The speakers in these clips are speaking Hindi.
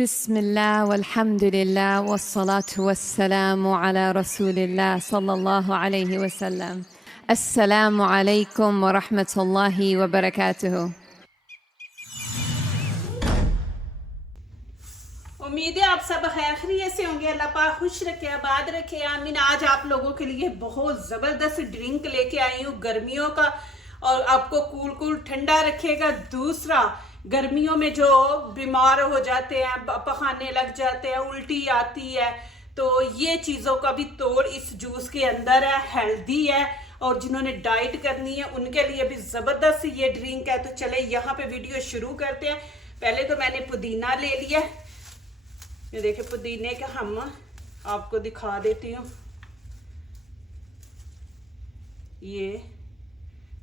बिस्मिल्लाह वल्हम्दुलिल्लाह वस्सलातु वस्सलामु अला रसूलिल्लाह सल्लल्लाहु अलैहि वसल्लम। अस्सलामु अलैकुम व रहमतुल्लाहि व बरकातुहू। उम्मीद है आप सब खैर खैरियत से होंगे। अल्लाह पाक खुश रखे, आबाद रखे, आमीन। आज आप लोगों के लिए बहुत ज़बरदस्त ड्रिंक लेके आई हूँ गर्मियों का, और आपको कूल कूल ठंडा रखेगा। दूसरा, गर्मियों में जो बीमार हो जाते हैं, पखाने लग जाते हैं, उल्टी आती है, तो ये चीज़ों का भी तोड़ इस जूस के अंदर है। हेल्दी है, और जिन्होंने डाइट करनी है उनके लिए भी ज़बरदस्त ये ड्रिंक है। तो चले यहाँ पे वीडियो शुरू करते हैं। पहले तो मैंने पुदीना ले लिया, ये देखिए पुदीने का हम आपको दिखा देती हूँ। ये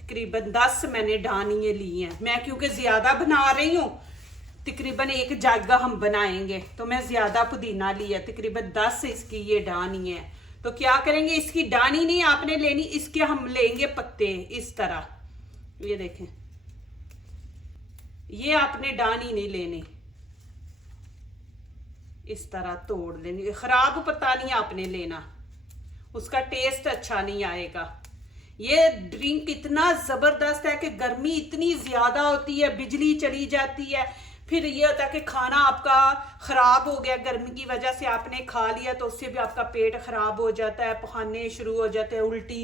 तकरीबन 10 मैंने डानिये ली हैं। मैं क्योंकि ज़्यादा बना रही हूँ, तकरीबन एक जग हम बनाएंगे, तो मैं ज़्यादा पुदीना लिया, तकरीबन 10 इसकी ये डानी है। तो क्या करेंगे, इसकी डानी नहीं आपने लेनी, इसके हम लेंगे पत्ते इस तरह। ये देखें, ये आपने डानी नहीं लेनी, इस तरह तोड़ लेनी। खराब पत्ता नहीं आपने लेना, उसका टेस्ट अच्छा नहीं आएगा। ये ड्रिंक इतना ज़बरदस्त है कि गर्मी इतनी ज़्यादा होती है, बिजली चली जाती है, फिर ये होता है कि खाना आपका ख़राब हो गया, गर्मी की वजह से आपने खा लिया, तो उससे भी आपका पेट ख़राब हो जाता है, पखाने शुरू हो जाते हैं, उल्टी।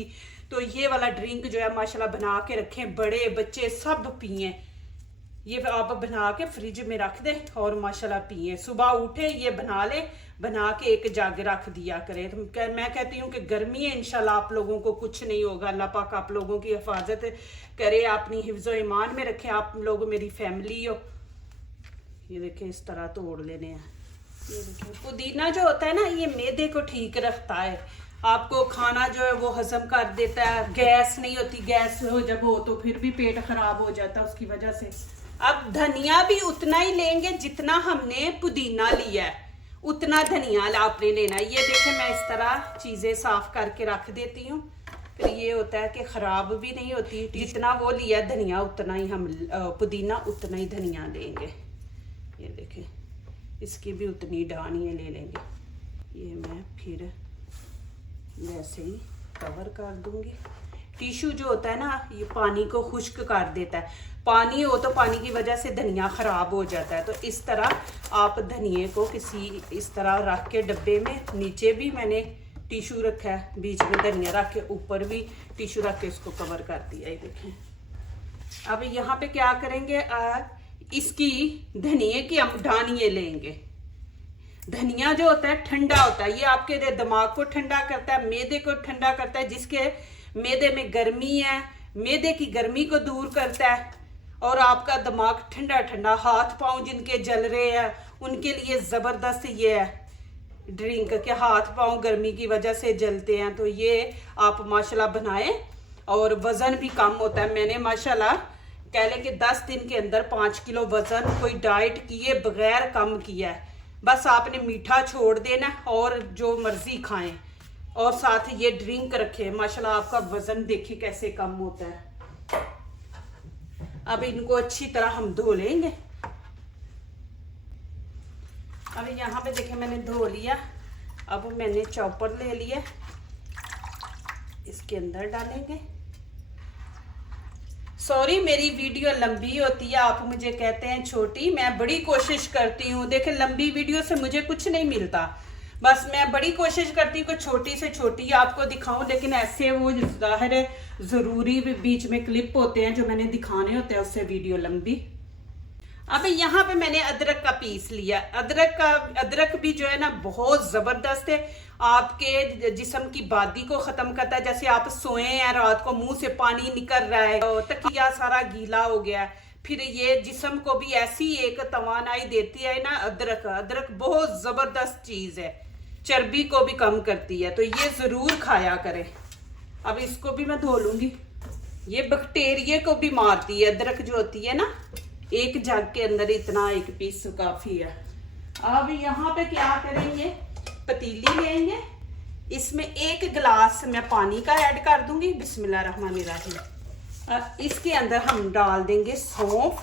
तो ये वाला ड्रिंक जो है माशाल्लाह बना के रखें, बड़े बच्चे सब पिएं। ये आप बना के फ्रिज में रख दें और माशाल्लाह पिए। सुबह उठे ये बना ले, बना के एक जग रख दिया करें। तो मैं कहती हूँ कि गर्मी है, इंशाल्लाह आप लोगों को कुछ नहीं होगा। अल्लाह पाक आप लोगों की हिफाजत करे, अपनी हिफ्ज़ो ईमान में रखें। आप लोग मेरी फैमिली हो। ये देखें, इस तरह तोड़ लेने हैं। ये देखें, पुदीना जो होता है ना, ये मैदे को ठीक रखता है, आपको खाना जो है वो हजम कर देता है, गैस नहीं होती। गैस हो जब हो तो फिर भी पेट खराब हो जाता है उसकी वजह से। अब धनिया भी उतना ही लेंगे जितना हमने पुदीना लिया है, उतना धनिया आपने लेना है। ये देखें, मैं इस तरह चीज़ें साफ करके रख देती हूँ, फिर ये होता है कि ख़राब भी नहीं होती। जितना वो लिया धनिया उतना ही हम पुदीना उतना ही धनिया लेंगे। ये देखें, इसकी भी उतनी डानियाँ ले लेंगे। ये मैं फिर वैसे ही कवर कर दूँगी। टिश्यू जो होता है ना, ये पानी को खुश्क कर देता है। पानी हो तो पानी की वजह से धनिया ख़राब हो जाता है। तो इस तरह आप धनिए को किसी इस तरह रख के डब्बे में, नीचे भी मैंने टिश्यू रखा है, बीच में धनिया रख के, ऊपर भी टिश्यू रख के इसको कवर कर दिया। ये देखें। अब यहाँ पे क्या करेंगे, इसकी धनिए की हम डानिये लेंगे। धनिया जो होता है ठंडा होता है, ये आपके दिमाग को ठंडा करता है, मैदे को ठंडा करता है। जिसके मैदे में गर्मी है, मैदे की गर्मी को दूर करता है, और आपका दिमाग ठंडा ठंडा। हाथ पांव जिनके जल रहे हैं उनके लिए ज़बरदस्त ये है ड्रिंक, के हाथ पांव गर्मी की वजह से जलते हैं। तो ये आप माशाल्लाह बनाएं, और वज़न भी कम होता है। मैंने माशाल्लाह कह लें कि 10 दिन के अंदर 5 किलो वज़न कोई डाइट किए बगैर कम किया है। बस आपने मीठा छोड़ देना और जो मर्ज़ी खाएं, और साथ ये ड्रिंक रखें, माशाल्लाह आपका वज़न देखिए कैसे कम होता है। अब इनको अच्छी तरह हम धो लेंगे। अब यहाँ पे देखें, मैंने धो लिया। अब मैंने चॉपर ले लिया, इसके अंदर डालेंगे। सॉरी, मेरी वीडियो लंबी होती है, आप मुझे कहते हैं छोटी। मैं बड़ी कोशिश करती हूँ, देखें लंबी वीडियो से मुझे कुछ नहीं मिलता, बस मैं बड़ी कोशिश करती हूँ कि छोटी से छोटी आपको दिखाऊं। लेकिन ऐसे वो जाहिर है ज़रूरी बीच में क्लिप होते हैं जो मैंने दिखाने होते हैं, उससे वीडियो लंबी। अब यहाँ पे मैंने अदरक का पीस लिया। अदरक भी जो है ना बहुत ज़बरदस्त है, आपके जिस्म की बादी को ख़त्म करता है। जैसे आप सोए हैं, रात को मुंह से पानी निकल रहा है, तो तकिया सारा गीला हो गया, फिर ये जिस्म को भी ऐसी एक तवानाई देती है ना अदरक बहुत ज़बरदस्त चीज़ है, चर्बी को भी कम करती है। तो ये ज़रूर खाया करें। अब इसको भी मैं धो लूँगी। ये बैक्टीरिया को भी मारती है अदरक जो होती है ना। एक जग के अंदर इतना एक पीस काफ़ी है। अब यहाँ पे क्या करेंगे, पतीली लेंगे, इसमें 1 गिलास मैं पानी का ऐड कर दूंगी। बिस्मिल्लाहिर्रहमानिर्रहीम। इसके अंदर हम डाल देंगे सौंफ।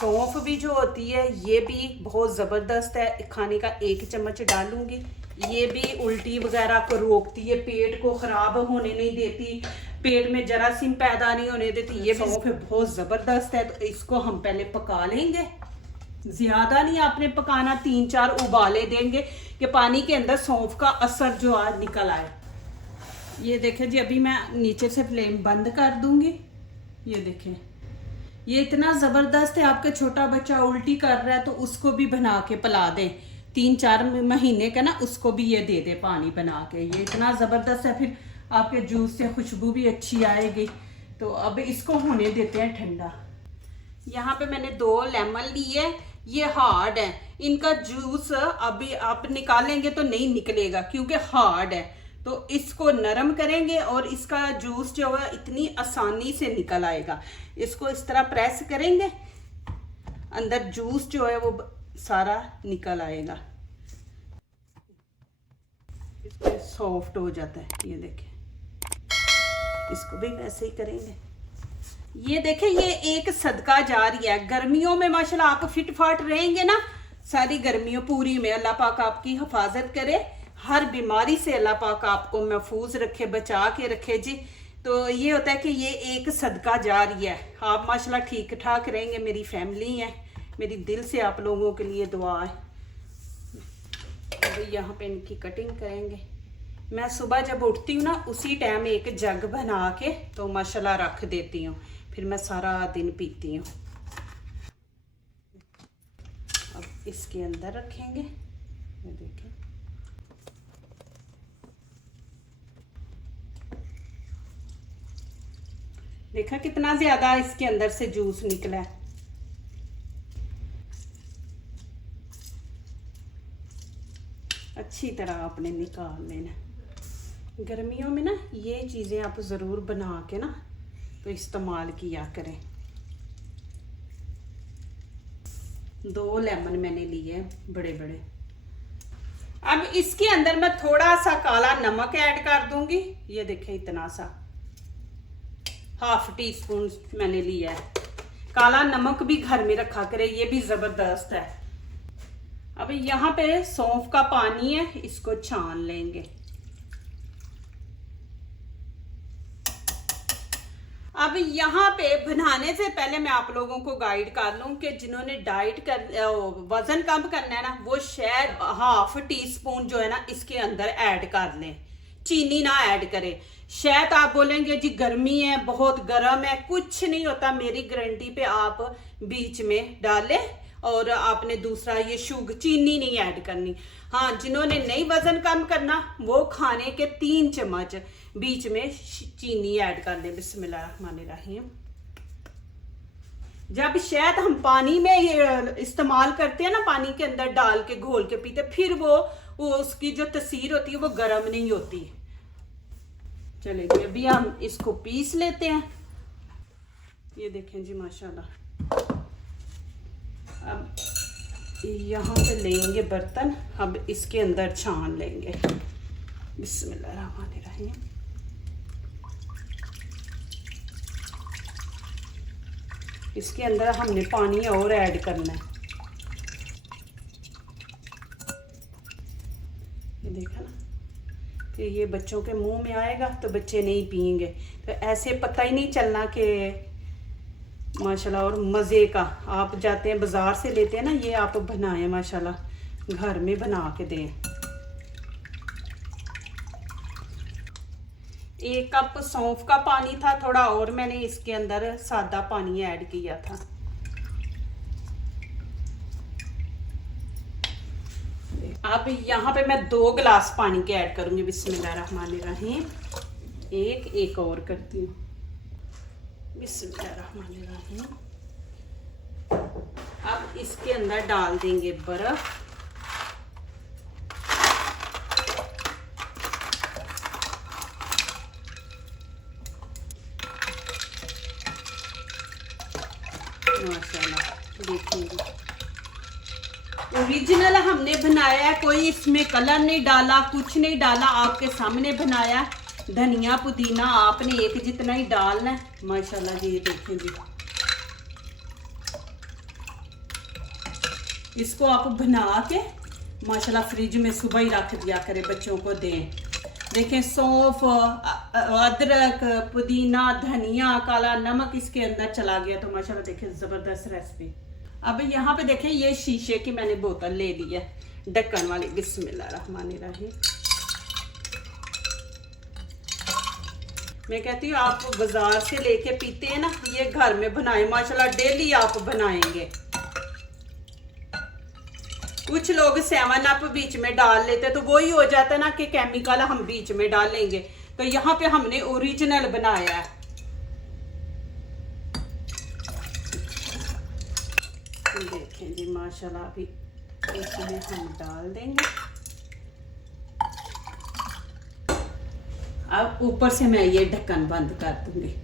सौंफ भी जो होती है ये भी बहुत ज़बरदस्त है, खाने का 1 चम्मच डालूंगी। ये भी उल्टी वगैरह को रोकती है, पेट को ख़राब होने नहीं देती, पेट में जरासीम पैदा नहीं होने देती। ये सौंफ बहुत ज़बरदस्त है। तो इसको हम पहले पका लेंगे, ज़्यादा नहीं आपने पकाना, 3-4 उबाले देंगे कि पानी के अंदर सौंफ का असर जो आज निकल आए। ये देखें जी, अभी मैं नीचे से फ्लेम बंद कर दूंगी। ये देखें, ये इतना ज़बरदस्त है। आपका छोटा बच्चा उल्टी कर रहा है तो उसको भी बना के पिला दें, 3-4 महीने का ना, उसको भी ये दे दे पानी बना के। ये इतना ज़बरदस्त है, फिर आपके जूस से खुशबू भी अच्छी आएगी। तो अब इसको होने देते हैं ठंडा। यहाँ पे मैंने 2 लेमन लिए, ये हार्ड है, इनका जूस अभी आप निकालेंगे तो नहीं निकलेगा क्योंकि हार्ड है। तो इसको नरम करेंगे और इसका जूस जो है इतनी आसानी से निकल आएगा। इसको इस तरह प्रेस करेंगे, अंदर जूस जो है वो सारा निकल आएगा, सॉफ्ट हो जाता है। ये देखें, इसको भी वैसे ही करेंगे। ये देखें, ये एक सदका जारी है। गर्मियों में माशाल्लाह आप फिट फाट रहेंगे ना, सारी गर्मियों पूरी में अल्लाह पाक आपकी हिफाजत करे, हर बीमारी से अल्लाह पाक आपको महफूज रखे, बचा के रखे जी। तो ये होता है कि ये एक सदका जारी है। आप माशाल्लाह ठीक ठाक रहेंगे, मेरी फैमिली है, मेरी दिल से आप लोगों के लिए दुआ है। तो यहाँ पे इनकी कटिंग करेंगे। मैं सुबह जब उठती हूँ ना, उसी टाइम एक जग बना के तो माशाल्लाह रख देती हूँ, फिर मैं सारा दिन पीती हूँ। अब इसके अंदर रखेंगे। ये देखें, देखा कितना ज्यादा इसके अंदर से जूस निकला है। अच्छी तरह आपने निकाल लेना। गर्मियों में ना ये चीज़ें आप ज़रूर बना के ना तो इस्तेमाल किया करें। 2 लेमन मैंने लिए बड़े बड़े। अब इसके अंदर मैं थोड़ा सा काला नमक ऐड कर दूंगी। ये देखें, इतना सा 1/2 टीस्पून मैंने लिया है। काला नमक भी घर में रखा करें, ये भी ज़बरदस्त है। अब यहाँ पे सौंफ का पानी है, इसको छान लेंगे। अब यहाँ पे बनाने से पहले मैं आप लोगों को गाइड कर लूँ कि जिन्होंने डाइट कर वजन कम करना है ना, वो शायद 1/2 टीस्पून जो है ना इसके अंदर ऐड कर लें, चीनी ना ऐड करें। शायद आप बोलेंगे जी गर्मी है, बहुत गर्म है, कुछ नहीं होता, मेरी गारंटी पे आप बीच में डालें। और आपने दूसरा ये चीनी नहीं ऐड करनी। हाँ, जिन्होंने नहीं वजन कम करना वो खाने के 3 चम्मच बीच में चीनी ऐड कर दें। बिस्मिल्लाहिर्रहमानिर्रहीम। जब शहद हम पानी में इस्तेमाल करते हैं ना, पानी के अंदर डाल के घोल के पीते, फिर वो उसकी जो तसीर होती है वो गर्म नहीं होती। चलिए अभी हम इसको पीस लेते हैं। ये देखें जी माशाल्लाह। अब यहाँ पे लेंगे बर्तन, अब इसके अंदर छान लेंगे। बिस्मिल्लाहिर्रहमानिर्रहीम। इसके अंदर हमने पानी और ऐड करना है। ये देखा ना कि ये बच्चों के मुंह में आएगा तो बच्चे नहीं पिएंगे, तो ऐसे पता ही नहीं चलना कि माशाल्लाह। और मज़े का आप जाते हैं बाज़ार से लेते हैं ना, ये आप बनाएं माशाल्लाह, घर में बना के दें। 1 कप सौंफ का पानी था, थोड़ा और मैंने इसके अंदर सादा पानी ऐड किया था। अब यहाँ पे मैं 2 गिलास पानी के ऐड करूंगी। बिस्मिल्लाहिर्रहमानिर्रहीम। एक और करती हूँ। बिस्मिल्लाहिर्रहमानिर्रहीम। अब इसके अंदर डाल देंगे बर्फ। माशाल्लाह देखिए, ओरिजिनल हमने बनाया है, कोई इसमें कलर नहीं डाला, कुछ नहीं डाला, आपके सामने बनाया। धनिया पुदीना आपने एक जितना ही डालना है। माशाल्लाह जी ये देखें जी, इसको आप बना के माशाल्लाह फ्रिज में सुबह ही रख दिया करें, बच्चों को दें। देखें सौंफ, अदरक, पुदीना, धनिया, काला नमक इसके अंदर चला गया, तो माशाल्लाह देखें ज़बरदस्त रेसिपी। अब यहाँ पे देखें ये शीशे की मैंने बोतल ले ली है ढक्कन वाली। बिस्मिल्लाहिर्रहमानिर्रहीम। मैं कहती हूँ आप बाजार से लेके पीते हैं ना, ये घर में बनाए माशाल्लाह डेली आप बनाएंगे। कुछ लोग 7 अप बीच में डाल लेते, तो वही हो जाता है ना कि केमिकल हम बीच में डालेंगे। तो यहाँ पे हमने ओरिजिनल बनाया है। देखें जी माशाल्लाह, अभी इसमें हम डाल देंगे। अब ऊपर से मैं ये ढक्कन बंद कर दूंगी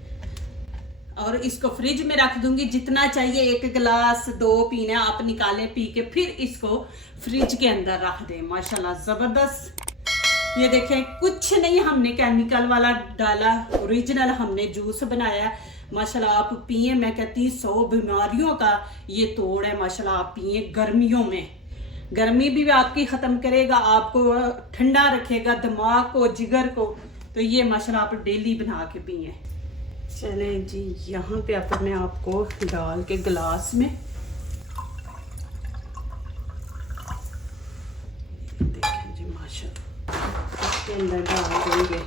और इसको फ्रिज में रख दूंगी। जितना चाहिए 1 गिलास 2 पीने आप निकालें, पी के फिर इसको फ्रिज के अंदर रख दें। माशाल्लाह ज़बरदस्त। ये देखें कुछ नहीं हमने केमिकल वाला डाला, ओरिजिनल हमने जूस बनाया। माशाल्लाह आप पिए, मैं कहती 100 बीमारियों का ये तोड़ है। माशाल्लाह आप पिए, गर्मियों में गर्मी भी आपकी ख़त्म करेगा, आपको ठंडा रखेगा, दिमाग को, जिगर को। तो ये माशाल्लाह आप डेली बना के पिए। चले जी, यहाँ पे अब मैं आपको डाल के गिलास में, देखें जी माशाल्लाह, इसके अंदर डाल देंगे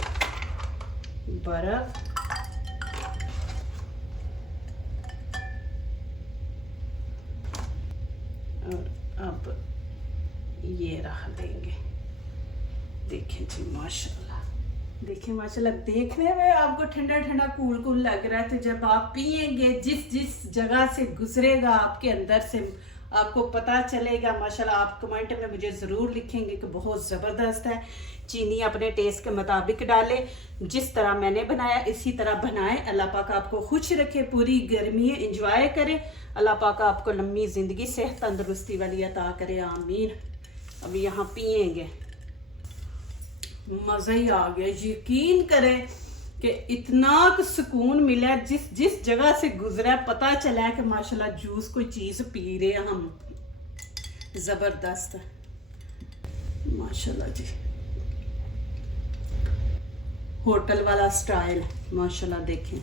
बर्फ। और अब ये रख देंगे। देखें जी माशाल्लाह, देखिए माशाल्लाह देखने में आपको ठंडा ठंडा कूल कूल लग रहा है, तो जब आप पिएंगे, जिस जिस जगह से गुजरेगा आपके अंदर से आपको पता चलेगा। माशाल्लाह आप कमेंट में मुझे ज़रूर लिखेंगे कि बहुत ज़बरदस्त है। चीनी अपने टेस्ट के मुताबिक डालें, जिस तरह मैंने बनाया इसी तरह बनाएं। अल्लाह पाक आपको खुश रखे, पूरी गर्मी इंजॉय करें। अल्लाह पाक आपको लंबी ज़िंदगी, सेहत, तंदुरुस्ती वाली अता करे, आमीन। अब यहाँ पिएंगे, मज़ा ही आ गया। यकीन करें कि इतना सुकून मिला, जिस जिस जगह से गुजरा पता चला है कि माशाल्लाह जूस कोई चीज़ पी रहे हैं हम। ज़बरदस्त माशाल्लाह जी, होटल वाला स्टाइल माशाल्लाह। देखें,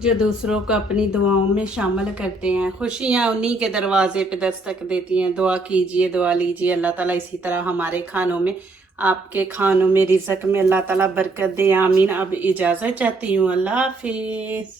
जो दूसरों को अपनी दुआओं में शामिल करते हैं, खुशियाँ उन्हीं के दरवाजे पे दस्तक देती हैं। दुआ कीजिए, दुआ लीजिए, अल्लाह ताला इसी तरह हमारे खानों में, आपके खानों में, रिज़्क़ में अल्लाह ताला बरकत दे, आमीन। अब इजाज़त चाहती हूँ, अल्लाह हाफिज़।